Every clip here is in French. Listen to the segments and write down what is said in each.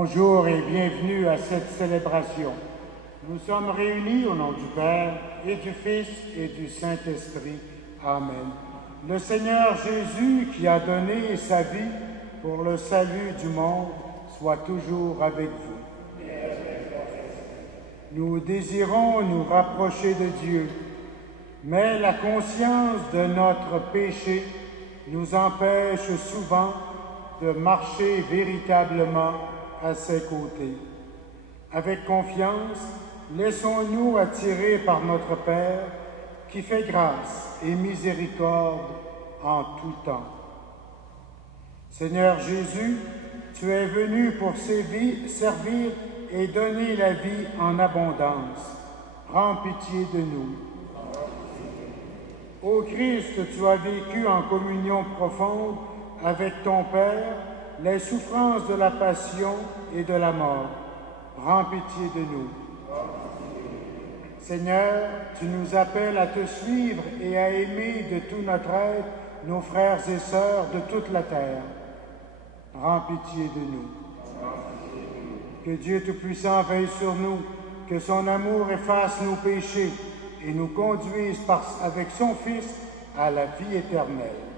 Bonjour et bienvenue à cette célébration. Nous sommes réunis au nom du Père et du Fils et du Saint-Esprit. Amen. Le Seigneur Jésus, qui a donné sa vie pour le salut du monde, soit toujours avec vous. Nous désirons nous rapprocher de Dieu, mais la conscience de notre péché nous empêche souvent de marcher véritablement à ses côtés. Avec confiance, laissons-nous attirer par notre Père qui fait grâce et miséricorde en tout temps. Seigneur Jésus, tu es venu pour servir et donner la vie en abondance. Prends pitié de nous. Ô Christ, tu as vécu en communion profonde avec ton Père les souffrances de la passion et de la mort. Prends pitié de nous. Seigneur, tu nous appelles à te suivre et à aimer de tout notre être nos frères et sœurs de toute la terre. Prends pitié de nous. Que Dieu Tout-Puissant veille sur nous, que son amour efface nos péchés et nous conduise avec son Fils à la vie éternelle.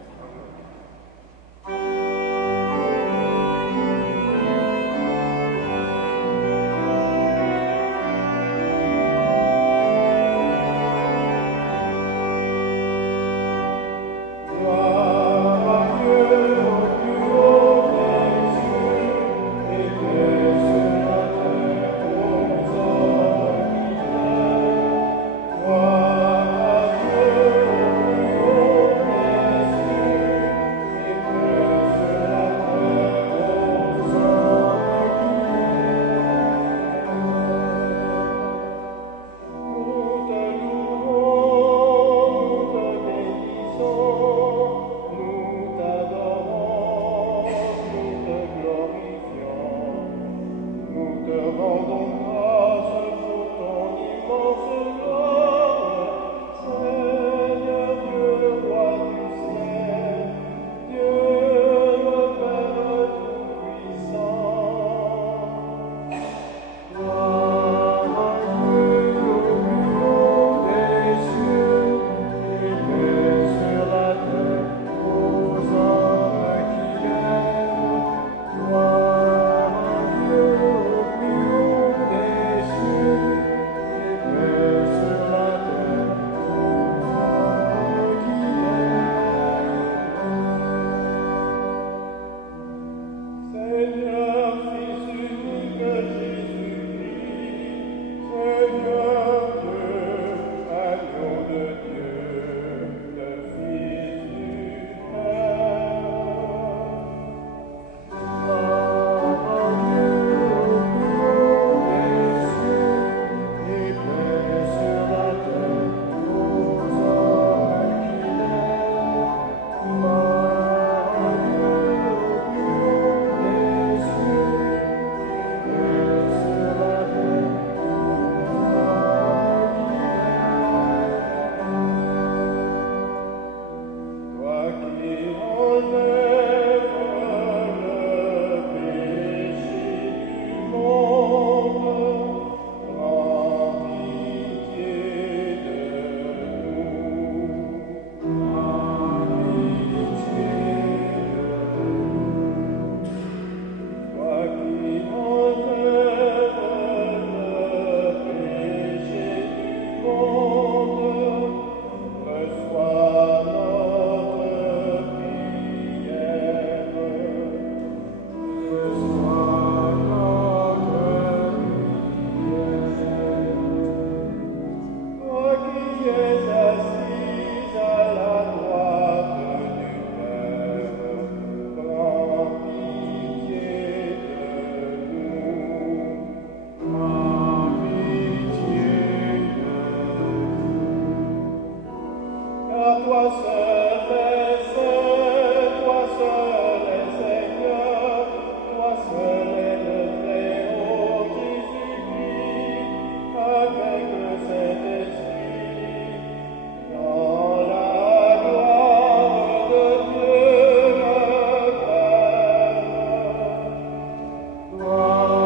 Wow.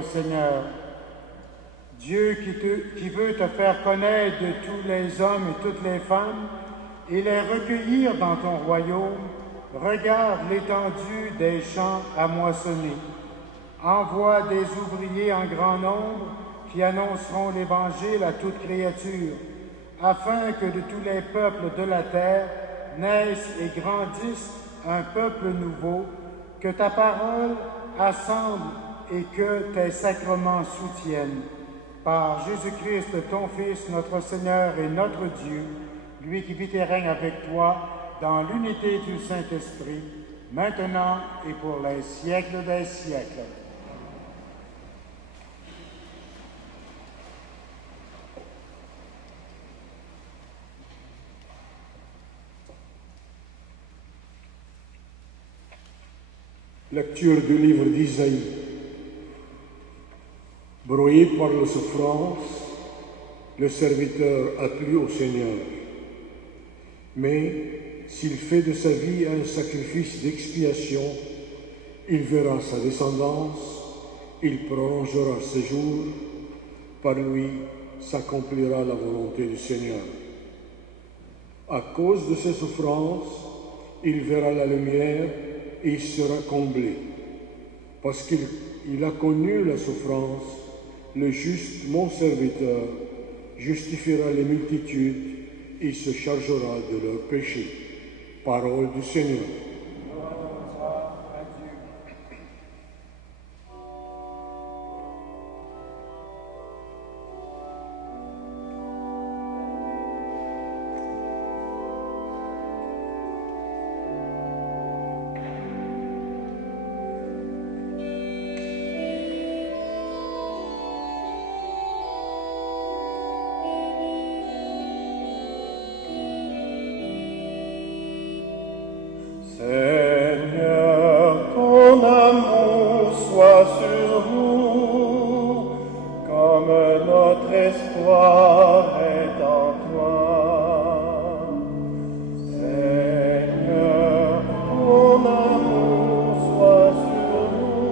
notre Seigneur. Dieu qui veut te faire connaître de tous les hommes et toutes les femmes et les recueillir dans ton royaume, regarde l'étendue des champs à moissonner. Envoie des ouvriers en grand nombre qui annonceront l'Évangile à toute créature, afin que de tous les peuples de la terre naisse et grandisse un peuple nouveau, que ta parole assemble et que tes sacrements soutiennent. Par Jésus-Christ, ton Fils, notre Seigneur et notre Dieu, lui qui vit et règne avec toi dans l'unité du Saint-Esprit, maintenant et pour les siècles des siècles. Lecture du livre d'Isaïe. Brouillé par la souffrance, le serviteur a plu au Seigneur. Mais s'il fait de sa vie un sacrifice d'expiation, il verra sa descendance, il prolongera ses jours, par lui s'accomplira la volonté du Seigneur. À cause de ses souffrances, il verra la lumière et il sera comblé. Parce qu'il a connu la souffrance, le juste, mon serviteur, justifiera les multitudes et se chargera de leurs péchés. Parole du Seigneur. Seigneur, ton amour soit sur nous, comme notre espoir est en toi. Seigneur, ton amour soit sur nous,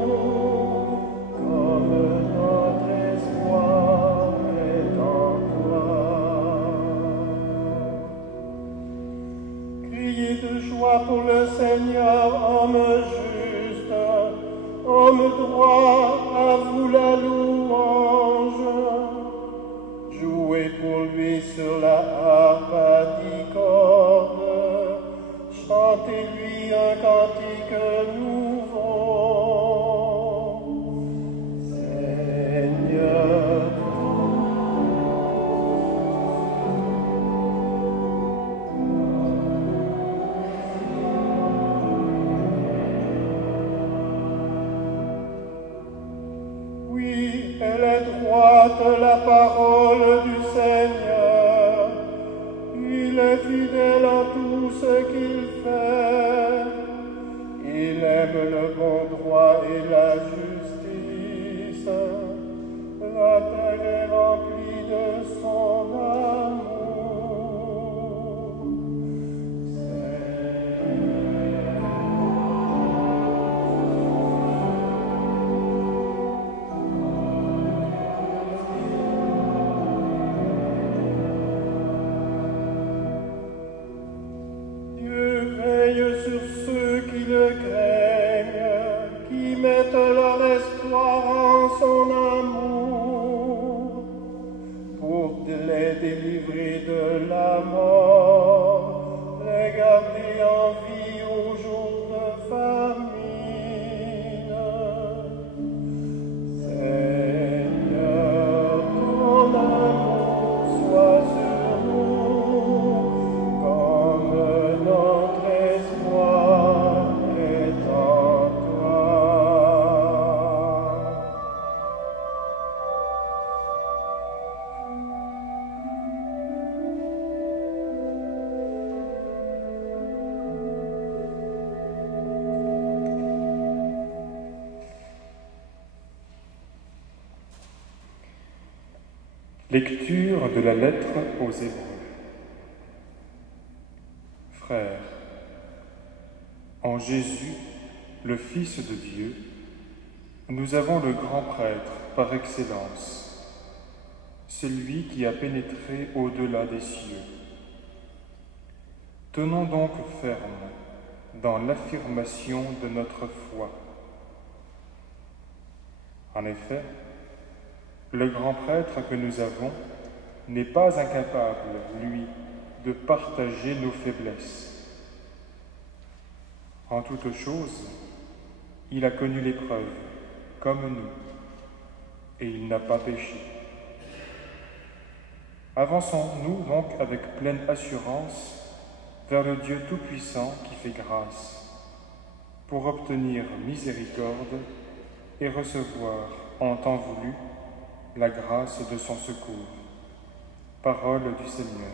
comme notre espoir est en toi. Criez de joie pour le Seigneur, homme juste, homme droit, à vous la louange. Jouez pour lui sur la harpe à 10 cordes, chantez-lui un cantique nouveau. Seigneur, oui, elle est droite, la parole du Seigneur. Il est fidèle en tout ce qu'il fait. Il aime le bon droit et la justice. La terre est remplie de son amour. Dieu veille sur ceux qui le craignent, qui mettent leur espoir en son amour, pour les délivrer de la mort, les garder en vie au jour de famine. Seigneur, ton amour soit sur nous, comme notre espoir est en toi. Lecture de la lettre aux Hébreux. Frères, en Jésus, le Fils de Dieu, Nous avons le grand prêtre par excellence, celui qui a pénétré au-delà des cieux. Tenons donc ferme dans l'affirmation de notre foi. En effet, le grand prêtre que nous avons n'est pas incapable, lui, de partager nos faiblesses. En toutes choses, il a connu l'épreuve, comme nous, et il n'a pas péché. Avançons-nous donc avec pleine assurance vers le Dieu Tout-Puissant qui fait grâce, pour obtenir miséricorde et recevoir, en temps voulu, la grâce de son secours. Parole du Seigneur.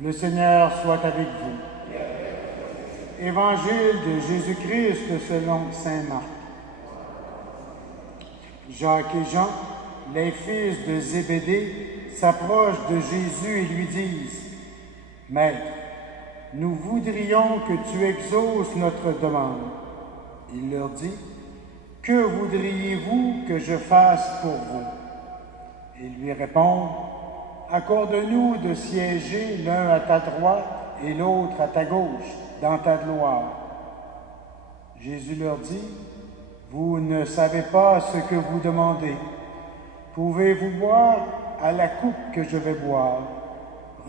Le Seigneur soit avec vous. Évangile de Jésus-Christ selon saint Marc. Jacques et Jean, les fils de Zébédée, s'approchent de Jésus et lui disent : « Maître, nous voudrions que tu exauces notre demande. » Il leur dit : « Que voudriez-vous que je fasse pour vous ?» Ils lui répondent : « Accorde-nous de siéger l'un à ta droite et l'autre à ta gauche dans ta gloire. » Jésus leur dit : « Vous ne savez pas ce que vous demandez. Pouvez-vous boire à la coupe que je vais boire,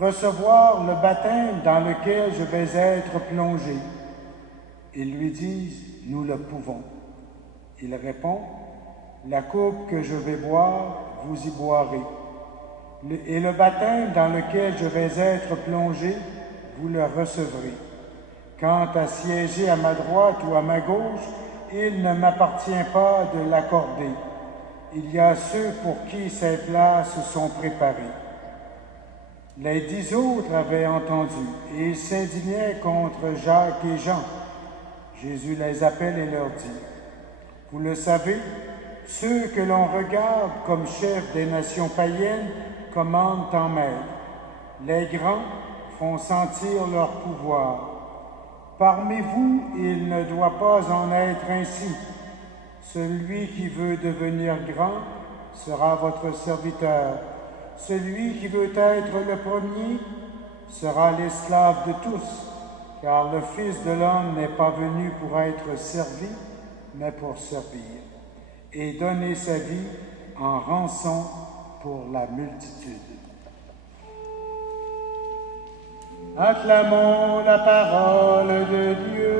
recevoir le baptême dans lequel je vais être plongé ?» Ils lui disent : « Nous le pouvons. » Il répond : « La coupe que je vais boire, vous y boirez. Et le baptême dans lequel je vais être plongé, vous le recevrez. Quant à siéger à ma droite ou à ma gauche, il ne m'appartient pas de l'accorder. Il y a ceux pour qui ces places sont préparées. » Les 10 autres avaient entendu, et ils s'indignaient contre Jacques et Jean. Jésus les appelle et leur dit : « Vous le savez, ceux que l'on regarde comme chefs des nations païennes commandent en maître. Les grands font sentir leur pouvoir. Parmi vous, il ne doit pas en être ainsi. Celui qui veut devenir grand sera votre serviteur. Celui qui veut être le premier sera l'esclave de tous, car le Fils de l'homme n'est pas venu pour être servi, mais pour servir, et donner sa vie en rançon pour la multitude. » Acclamons la parole de Dieu.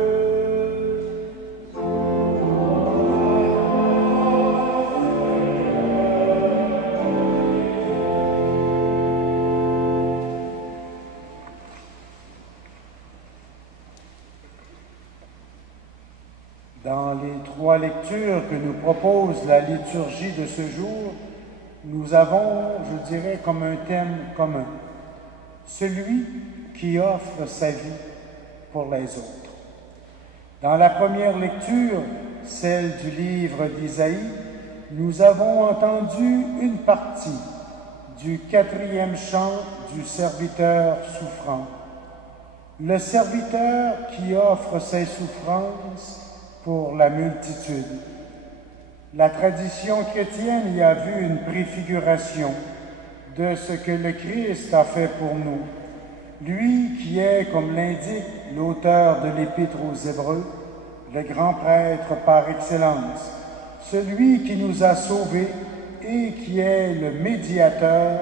Dans les 3 lectures que nous propose la liturgie de ce jour, nous avons, je dirais, comme un thème commun: celui qui offre sa vie pour les autres. Dans la première lecture, celle du livre d'Isaïe, nous avons entendu une partie du 4e chant du serviteur souffrant. le serviteur qui offre ses souffrances pour la multitude. La tradition chrétienne y a vu une préfiguration de ce que le Christ a fait pour nous. Lui qui est, comme l'indique l'auteur de l'Épître aux Hébreux, le grand prêtre par excellence, celui qui nous a sauvés et qui est le médiateur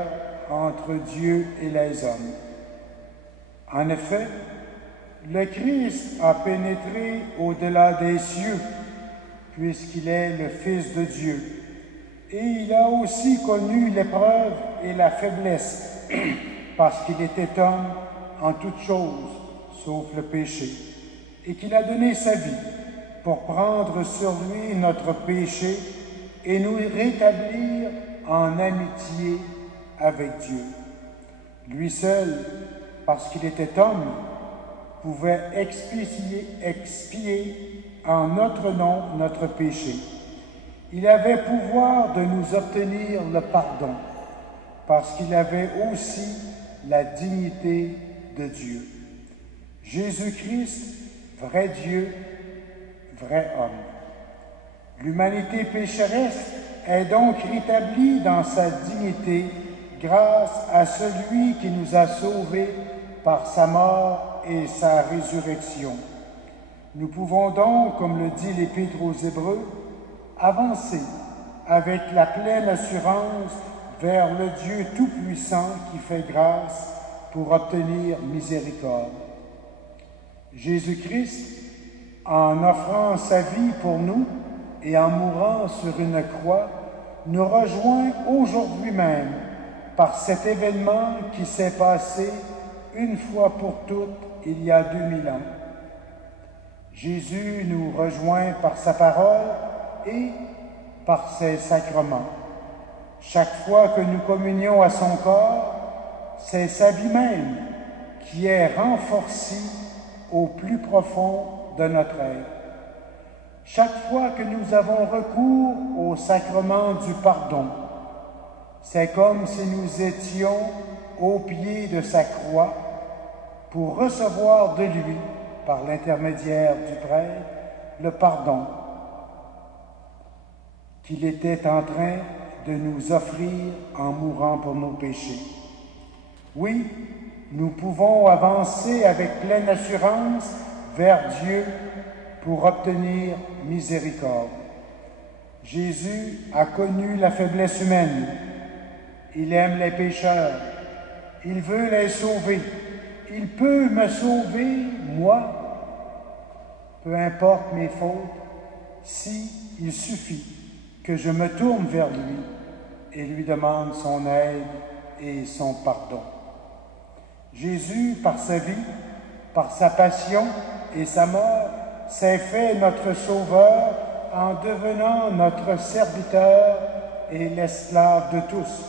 entre Dieu et les hommes. En effet, le Christ a pénétré au-delà des cieux, puisqu'il est le Fils de Dieu, et il a aussi connu l'épreuve et la faiblesse, parce qu'il était homme en toutes choses, sauf le péché, et qu'il a donné sa vie pour prendre sur lui notre péché et nous rétablir en amitié avec Dieu. Lui seul, parce qu'il était homme, pouvait expier en notre nom notre péché. Il avait pouvoir de nous obtenir le pardon, parce qu'il avait aussi la dignité de Dieu. Jésus-Christ, vrai Dieu, vrai homme. L'humanité pécheresse est donc rétablie dans sa dignité grâce à celui qui nous a sauvés par sa mort et sa résurrection. Nous pouvons donc, comme le dit l'Épître aux Hébreux, avancer avec la pleine assurance vers le Dieu Tout-Puissant qui fait grâce pour obtenir miséricorde. Jésus-Christ, en offrant sa vie pour nous et en mourant sur une croix, nous rejoint aujourd'hui même par cet événement qui s'est passé une fois pour toutes il y a 2000 ans. Jésus nous rejoint par sa parole et par ses sacrements. Chaque fois que nous communions à son corps, c'est sa vie même qui est renforcée au plus profond de notre être. Chaque fois que nous avons recours au sacrement du pardon, c'est comme si nous étions au pied de sa croix pour recevoir de lui, par l'intermédiaire du prêtre, le pardon qu'il était en train de nous offrir en mourant pour nos péchés. Oui, nous pouvons avancer avec pleine assurance vers Dieu pour obtenir miséricorde. Jésus a connu la faiblesse humaine. Il aime les pécheurs. Il veut les sauver. Il peut me sauver, moi, peu importe mes fautes, si il suffit que je me tourne vers lui et lui demande son aide et son pardon. Jésus, par sa vie, par sa passion et sa mort, s'est fait notre sauveur en devenant notre serviteur et l'esclave de tous.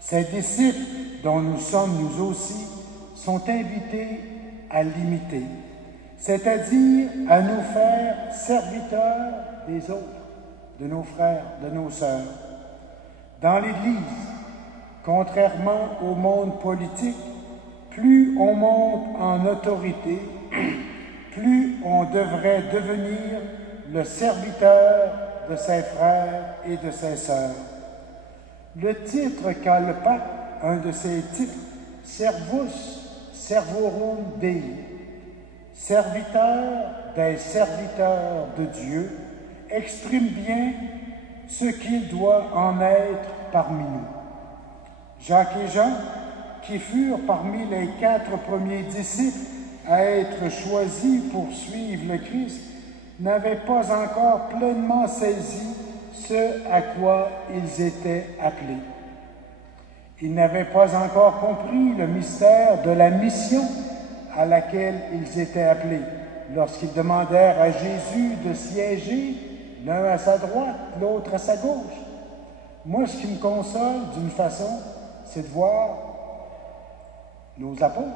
Ses disciples, dont nous sommes nous aussi, sont invités à l'imiter, c'est-à-dire à nous faire serviteurs des autres, de nos frères, de nos sœurs. Dans l'Église, contrairement au monde politique, plus on monte en autorité, plus on devrait devenir le serviteur de ses frères et de ses sœurs. Le titre qu'a le pape, un de ses titres, Servus Servorum Dei, serviteur des serviteurs de Dieu, exprime bien ce qu'il doit en être parmi nous. Jacques et Jean, qui furent parmi les 4 premiers disciples à être choisis pour suivre le Christ, n'avaient pas encore pleinement saisi ce à quoi ils étaient appelés. Ils n'avaient pas encore compris le mystère de la mission à laquelle ils étaient appelés lorsqu'ils demandèrent à Jésus de siéger, l'un à sa droite, l'autre à sa gauche. Moi, ce qui me console d'une façon, c'est de voir nos apôtres.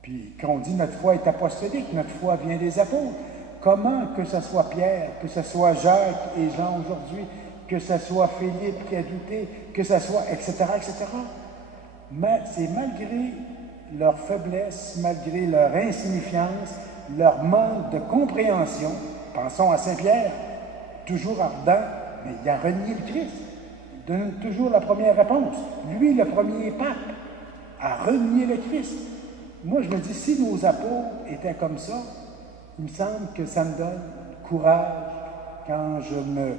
Puis quand on dit notre foi est apostolique, notre foi vient des apôtres. Comment que ce soit Pierre, que ce soit Jacques et Jean aujourd'hui, que ce soit Philippe qui a douté, que ce soit, etc., etc. Mais c'est malgré leur faiblesse, malgré leur insignifiance, leur manque de compréhension. Pensons à Saint Pierre, toujours ardent, mais il a renié le Christ. Il donne toujours la première réponse. Lui, le premier pape, a renié le Christ. Moi, je me dis, si nos apôtres étaient comme ça, il me semble que ça me donne courage quand je me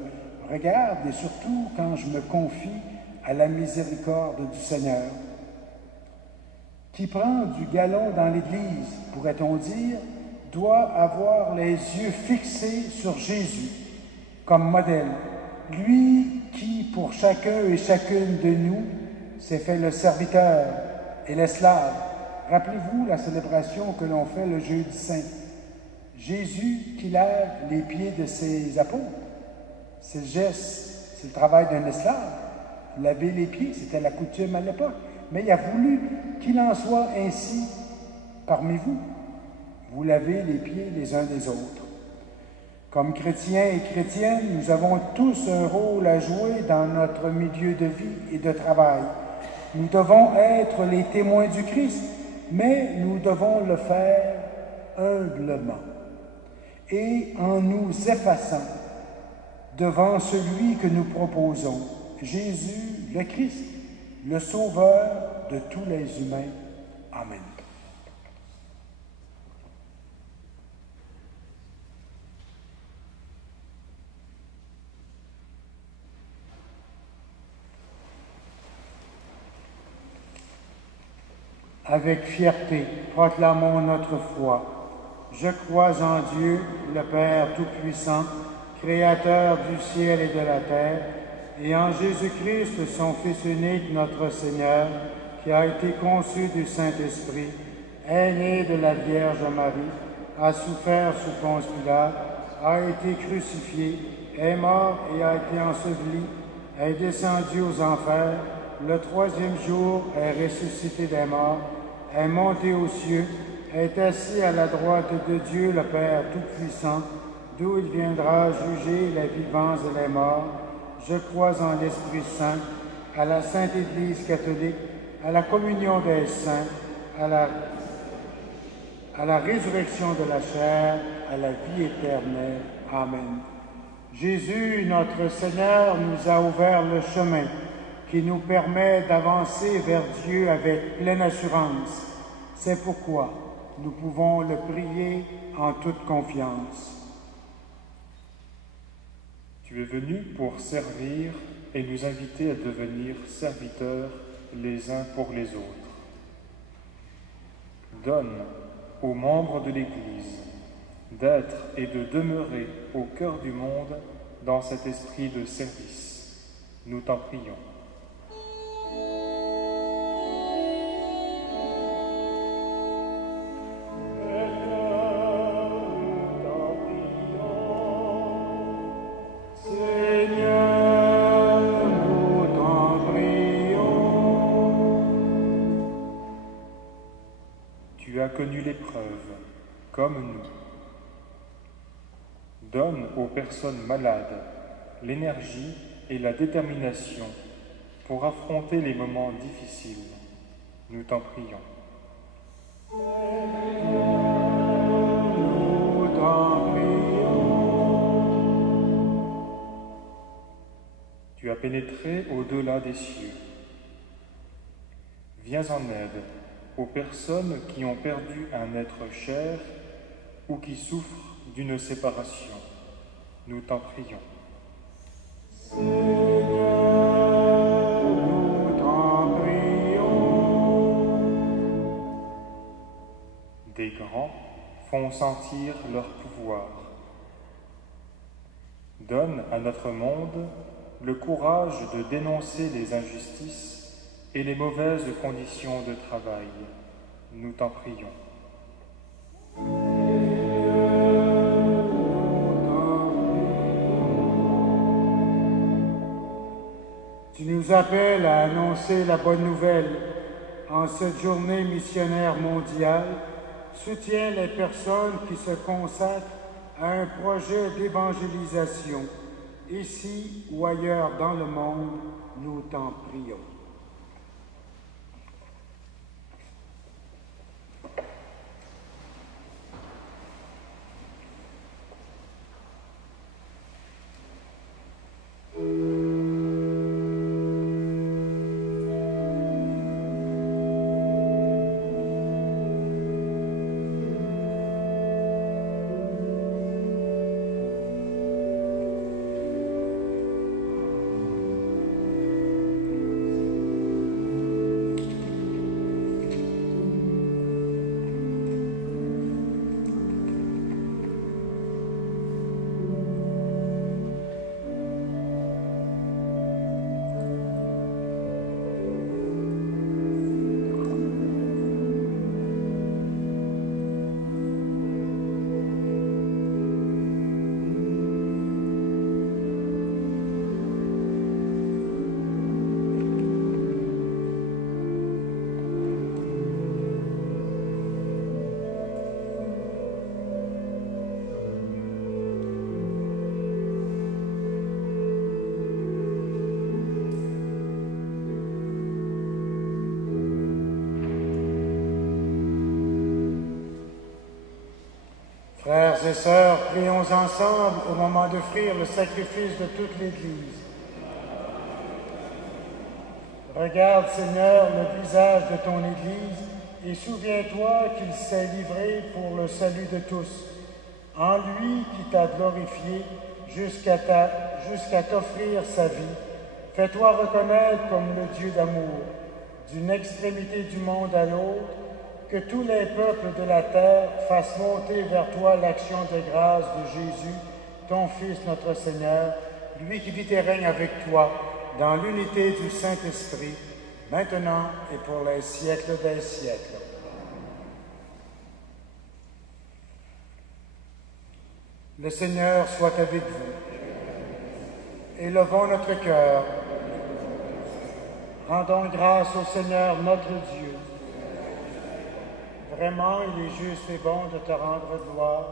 regarde et surtout quand je me confie à la miséricorde du Seigneur. Qui prend du galon dans l'Église, pourrait-on dire, doit avoir les yeux fixés sur Jésus comme modèle. Lui qui, pour chacun et chacune de nous, s'est fait le serviteur et l'esclave. Rappelez-vous la célébration que l'on fait le jeudi saint. Jésus qui lave les pieds de ses apôtres. C'est le geste, c'est le travail d'un esclave. Laver les pieds, c'était la coutume à l'époque. Mais il a voulu qu'il en soit ainsi parmi vous. Vous lavez les pieds les uns des autres. Comme chrétiens et chrétiennes, nous avons tous un rôle à jouer dans notre milieu de vie et de travail. Nous devons être les témoins du Christ, mais nous devons le faire humblement et en nous effaçant devant celui que nous proposons, Jésus le Christ, le Sauveur de tous les humains. Amen. Avec fierté, proclamons notre foi. Je crois en Dieu, le Père Tout-Puissant, Créateur du ciel et de la terre, et en Jésus-Christ, son Fils unique, notre Seigneur, qui a été conçu du Saint-Esprit, est né de la Vierge Marie, a souffert sous Ponce Pilate, a été crucifié, est mort et a été enseveli, est descendu aux enfers, le troisième jour est ressuscité des morts, est monté aux cieux, est assis à la droite de Dieu le Père Tout-Puissant, d'où il viendra juger les vivants et les morts. Je crois en l'Esprit Saint, à la Sainte Église catholique, à la communion des saints, à la résurrection de la chair, à la vie éternelle. Amen. Jésus, notre Seigneur, nous a ouvert le chemin qui nous permet d'avancer vers Dieu avec pleine assurance. C'est pourquoi nous pouvons le prier en toute confiance. Tu es venu pour servir et nous inviter à devenir serviteurs les uns pour les autres. Donne aux membres de l'Église d'être et de demeurer au cœur du monde dans cet esprit de service. Nous t'en prions. Connu l'épreuve, comme nous. Donne aux personnes malades l'énergie et la détermination pour affronter les moments difficiles. Nous t'en prions. Nous t'en prions. Tu as pénétré au-delà des cieux. Viens en aide aux personnes qui ont perdu un être cher ou qui souffrent d'une séparation. Nous t'en prions. Seigneur, nous t'en prions. Des grands font sentir leur pouvoir. Donne à notre monde le courage de dénoncer les injustices et les mauvaises conditions de travail. Nous t'en prions. Tu nous appelles à annoncer la bonne nouvelle. En cette journée missionnaire mondiale, soutiens les personnes qui se consacrent à un projet d'évangélisation. Ici ou ailleurs dans le monde, nous t'en prions. Frères et sœurs, prions ensemble au moment d'offrir le sacrifice de toute l'Église. Regarde, Seigneur, le visage de ton Église et souviens-toi qu'il s'est livré pour le salut de tous. En lui qui t'a glorifié jusqu'à t'offrir sa vie, fais-toi reconnaître comme le Dieu d'amour, d'une extrémité du monde à l'autre, que tous les peuples de la terre fassent monter vers toi l'action de grâce de Jésus, ton Fils, notre Seigneur, lui qui vit et règne avec toi dans l'unité du Saint-Esprit, maintenant et pour les siècles des siècles. Le Seigneur soit avec vous. Élevons notre cœur. Rendons grâce au Seigneur notre Dieu. Vraiment, il est juste et bon de te rendre gloire,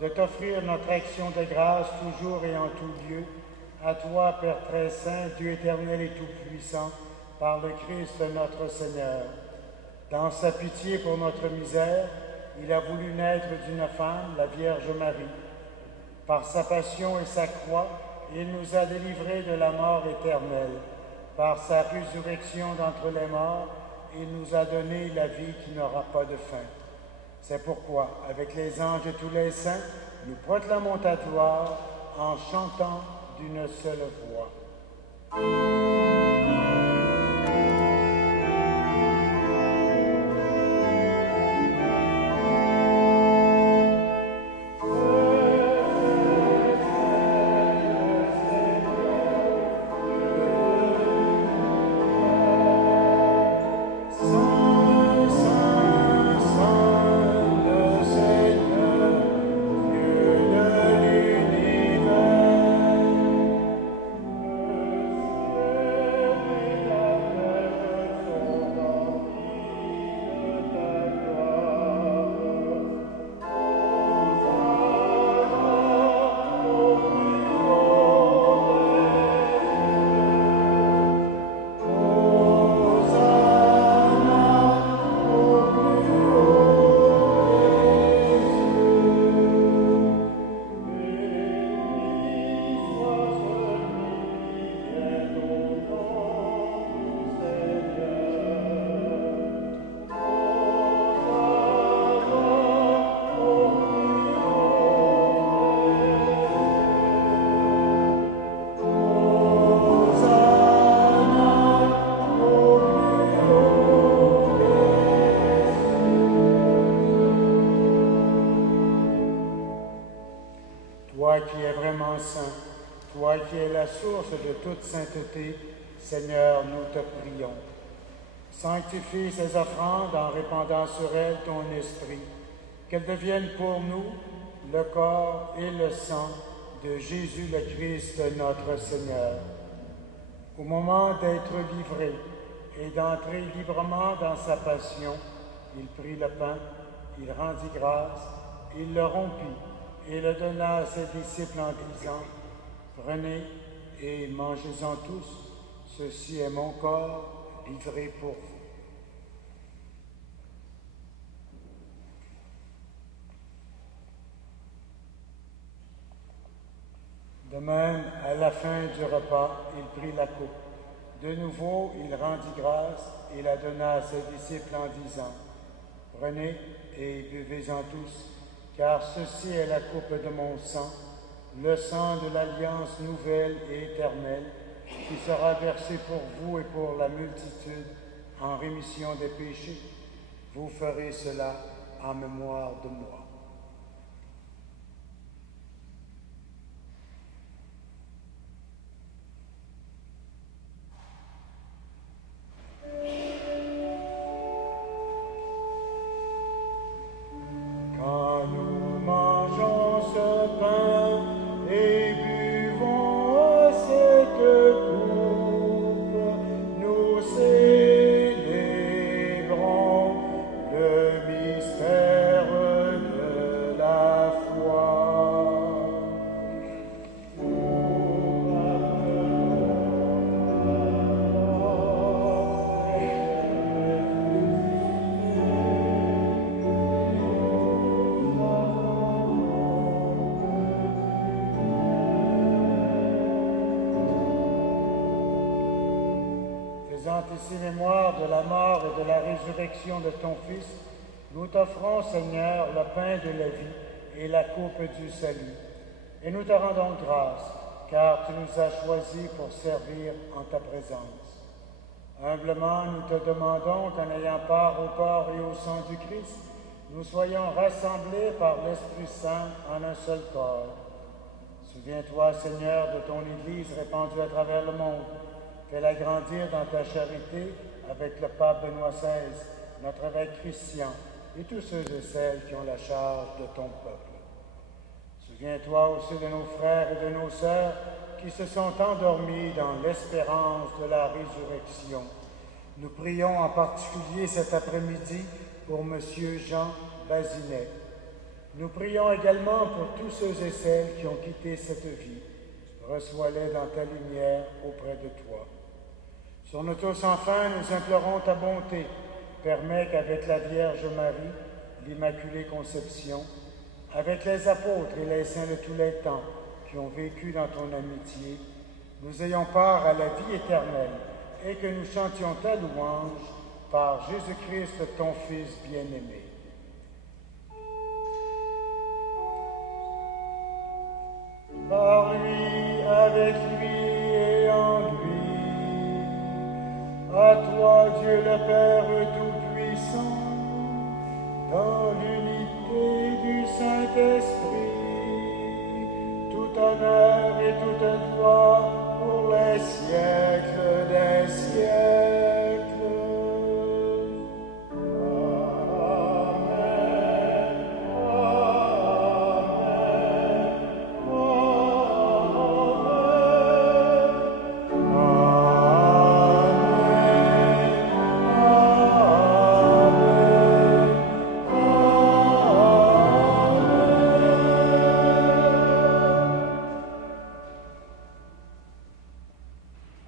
de t'offrir notre action de grâce toujours et en tout lieu, à toi, Père très saint, Dieu éternel et tout-puissant, par le Christ notre Seigneur. Dans sa pitié pour notre misère, il a voulu naître d'une femme, la Vierge Marie. Par sa passion et sa croix, il nous a délivrés de la mort éternelle. Par sa résurrection d'entre les morts, il nous a donné la vie qui n'aura pas de fin. C'est pourquoi, avec les anges et tous les saints, nous proclamons ta gloire en chantant d'une seule voix. Toi qui es vraiment saint, toi qui es la source de toute sainteté, Seigneur, nous te prions. Sanctifie ces offrandes en répandant sur elles ton esprit, qu'elles deviennent pour nous le corps et le sang de Jésus le Christ, notre Seigneur. Au moment d'être livré et d'entrer librement dans sa passion, il prit le pain, il rendit grâce, il le rompit et le donna à ses disciples en disant, « Prenez et mangez-en tous, ceci est mon corps livré pour vous. » De même, à la fin du repas, il prit la coupe. De nouveau, il rendit grâce et la donna à ses disciples en disant, « Prenez et buvez-en tous, car ceci est la coupe de mon sang, le sang de l'alliance nouvelle et éternelle, qui sera versé pour vous et pour la multitude en rémission des péchés. Vous ferez cela en mémoire de moi. » Quand nous mangeons ce pain et buvons cette coupe, nous célébrons le mystère de ici mémoire de la mort et de la résurrection de ton Fils, nous t'offrons, Seigneur, le pain de la vie et la coupe du salut. Et nous te rendons grâce, car tu nous as choisis pour servir en ta présence. Humblement, nous te demandons qu'en ayant part au corps et au sang du Christ, nous soyons rassemblés par l'Esprit Saint en un seul corps. Souviens-toi, Seigneur, de ton Église répandue à travers le monde. Fais-la grandir dans ta charité avec le pape Benoît XVI, notre évêque Christian et tous ceux et celles qui ont la charge de ton peuple. Souviens-toi aussi de nos frères et de nos sœurs qui se sont endormis dans l'espérance de la résurrection. Nous prions en particulier cet après-midi pour M. Jean Bazinet. Nous prions également pour tous ceux et celles qui ont quitté cette vie. Reçois-les dans ta lumière auprès de toi. Sur nous tous, enfin, nous implorons ta bonté. Permets qu'avec la Vierge Marie, l'Immaculée Conception, avec les apôtres et les saints de tous les temps qui ont vécu dans ton amitié, nous ayons part à la vie éternelle et que nous chantions ta louange par Jésus-Christ, ton Fils bien-aimé. Par lui, avec lui et en lui, à toi, Dieu le Père Tout-Puissant, dans l'unité du Saint-Esprit, tout honneur et toute gloire pour les siècles des siècles.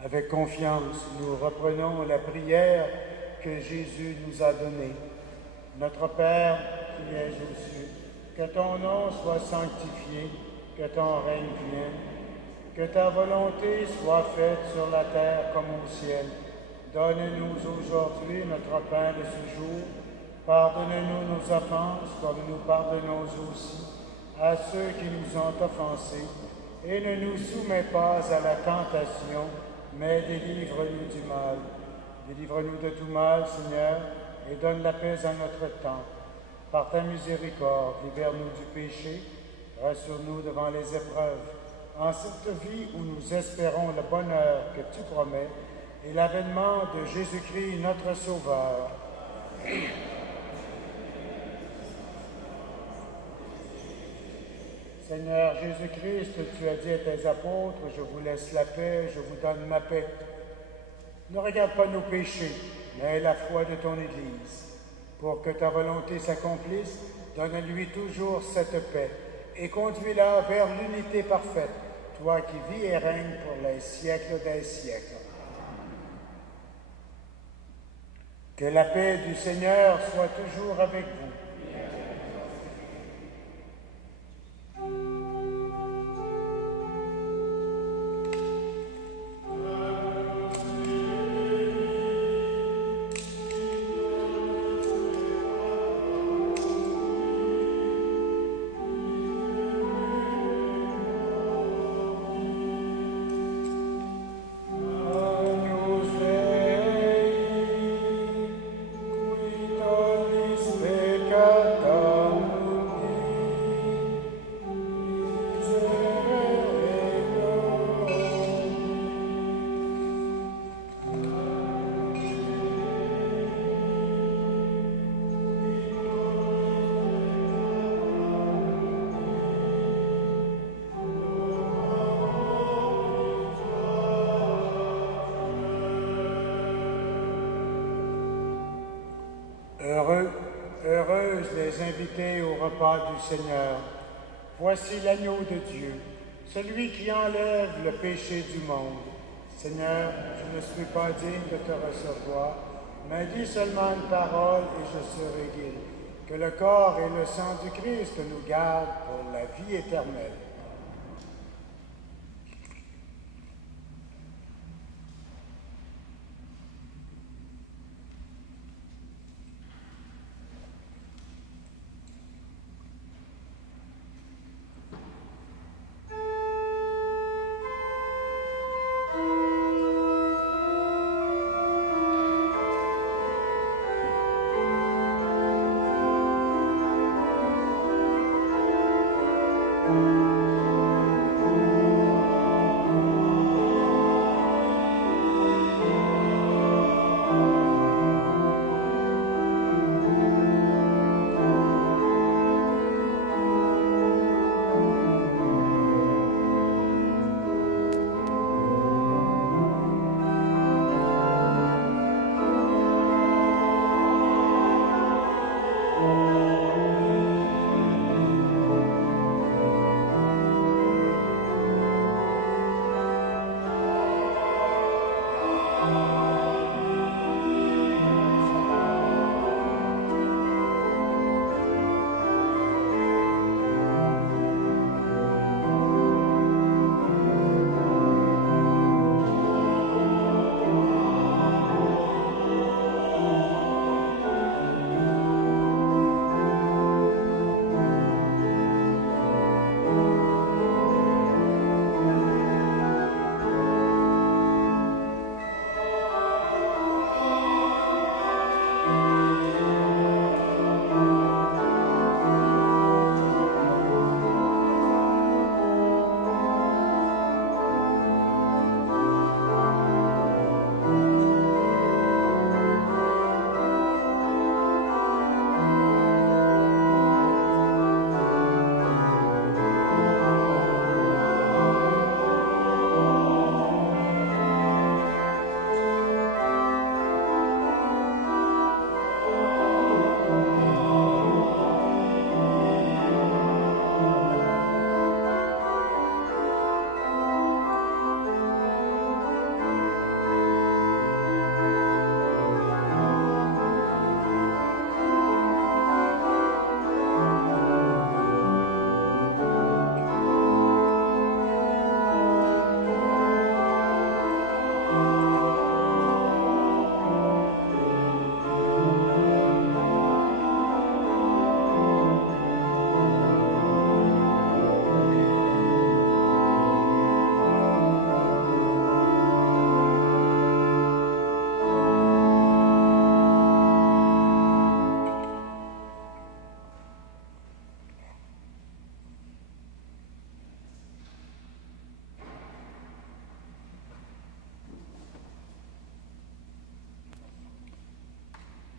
Avec confiance, nous reprenons la prière que Jésus nous a donnée. Notre Père qui es aux cieux, que ton nom soit sanctifié, que ton règne vienne, que ta volonté soit faite sur la terre comme au ciel. Donne-nous aujourd'hui notre pain de ce jour. Pardonne-nous nos offenses comme nous pardonnons aussi à ceux qui nous ont offensés. Et ne nous soumets pas à la tentation, mais délivre-nous du mal. Délivre-nous de tout mal, Seigneur, et donne la paix à notre temps. Par ta miséricorde, libère-nous du péché, rassure-nous devant les épreuves. En cette vie où nous espérons le bonheur que tu promets et l'avènement de Jésus-Christ, notre Sauveur. Seigneur Jésus-Christ, tu as dit à tes apôtres, je vous laisse la paix, je vous donne ma paix. Ne regarde pas nos péchés, mais la foi de ton Église. Pour que ta volonté s'accomplisse, donne-lui toujours cette paix et conduis-la vers l'unité parfaite, toi qui vis et règnes pour les siècles des siècles. Que la paix du Seigneur soit toujours avec vous. Heureuses les invités au repas du Seigneur. Voici l'agneau de Dieu, celui qui enlève le péché du monde. Seigneur, je ne suis pas digne de te recevoir, mais dis seulement une parole et je serai guéri. Que le corps et le sang du Christ nous gardent pour la vie éternelle.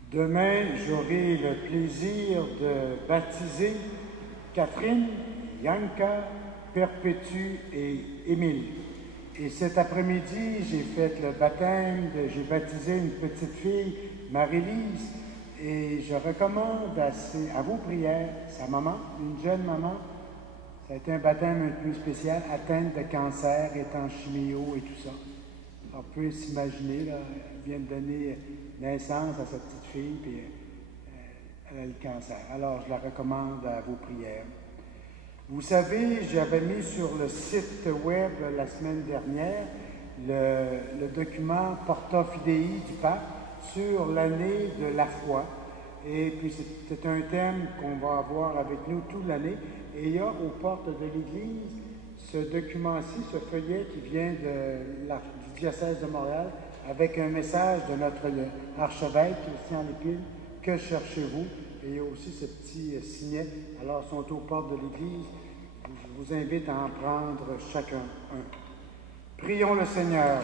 Demain, j'aurai le plaisir de baptiser Catherine, Yanka, Perpétue et Émile. Et cet après-midi, j'ai fait le baptême, j'ai baptisé une petite fille, Marie-Lise, et je recommande à vos prières, sa maman, une jeune maman. Ça a été un baptême un peu spécial, atteinte de cancer, est en chimio et tout ça. On peut s'imaginer, là, elle vient de donner naissance à sa petite fille, puis elle a le cancer. Alors, je la recommande à vos prières. Vous savez, j'avais mis sur le site web la semaine dernière le document Porta Fidei du pape sur l'année de la foi. Et puis, c'est un thème qu'on va avoir avec nous toute l'année. Et il y a aux portes de l'Église ce document-ci, ce feuillet qui vient du diocèse de Montréal, avec un message de notre archevêque, Christian Lépine, « Que cherchez-vous » Et il y a aussi ce petit signet. Alors, ils sont aux portes de l'Église. Je vous invite à en prendre chacun un. Prions le Seigneur.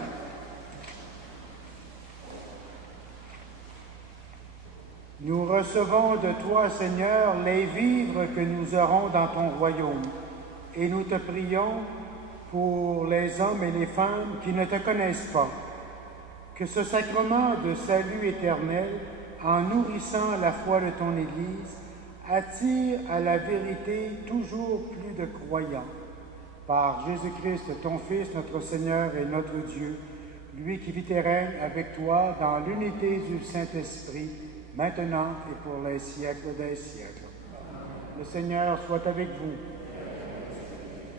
Nous recevons de toi, Seigneur, les vivres que nous aurons dans ton royaume. Et nous te prions pour les hommes et les femmes qui ne te connaissent pas. Que ce sacrement de salut éternel, en nourrissant la foi de ton Église, attire à la vérité toujours plus de croyants. Par Jésus-Christ, ton Fils, notre Seigneur et notre Dieu, lui qui vit et règne avec toi dans l'unité du Saint-Esprit, maintenant et pour les siècles des siècles. Le Seigneur soit avec vous.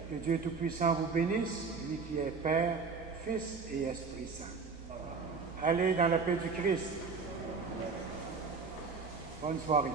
Que Dieu Tout-Puissant vous bénisse, lui qui est Père, Fils et Esprit Saint. Allez dans la paix du Christ. Bonne soirée.